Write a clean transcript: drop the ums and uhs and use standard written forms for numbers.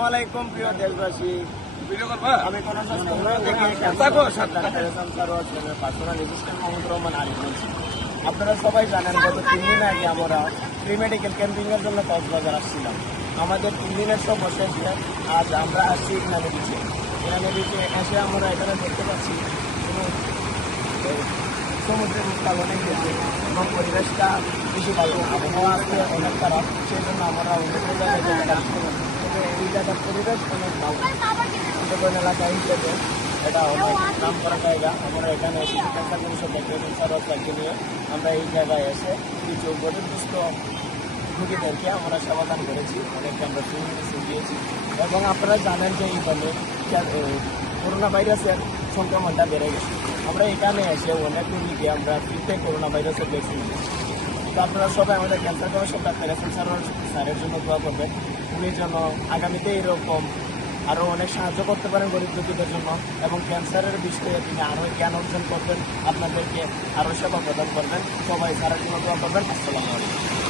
আসসালামাইকুম প্রিয় দেশবাসী, আমি পার্সোনাল অ্যাসিস্ট্যান্ট মোহাম্মদ রহমান আরিফ বলছি। আপনারা সবাই জানেন গত 3 দিন আগে আমরা প্রি মেডিকেল ক্যাম্পিংয়ের জন্য কক্সবাজার আসছিলাম। আমাদের 3 দিনের সব বসে দিয়ে আজ আমরা আসছি ইনানি বিচে। ইনানি বিচে এসে আমরা এখানে দেখতে পাচ্ছি সমুদ্রের উত্তাল অনেক বেশি এবং পরিবেশটা বেশি ভালো, আবহাওয়া আজকে অনেক খারাপ, সেই জন্য আমরা অন্য জায়গায় যেতে পারছি না। তবে এই জায়গার পরিবেশ অনেক ভালো, সুন্দরবন এলাকা হিসেবে এটা অনেক নাম করা জায়গা। আমরা এখানে শিক্ষা পরিষদ ডেপুটি নিয়ে আমরা এই জায়গায় এসে কিছু গরিবগ্রস্ত রোগীদেরকে আমরা সমাধান করেছি, অনেককে আমরা ট্রেনিং দিয়েছি। এবং আপনারা জানেন যে এইখানে করোনা ভাইরাসের সংক্রমণটা বেড়ে গেছে। আমরা এখানে এসে অনেক রোগীকে আমরা ফ্রিতে করোনা ভাইরাসের ভ্যাকসিন দিয়েছি। তো আপনারা সবাই আমাদের ক্যান্সার গবেষক ডাক্তার এসএম স্যারের জন্য দোয়া করবেন। উনি যেন আগামীতে এরকম আরও অনেক সাহায্য করতে পারেন গরিব রোগীদের জন্য, এবং ক্যান্সারের বিষয়ে তিনি আরও জ্ঞান অর্জন করবেন, আপনাদেরকে আরও সেবা প্রদান করবেন। সবাই স্যারের জন্য দোয়া করবেন। আসসালামু আলাইকুম।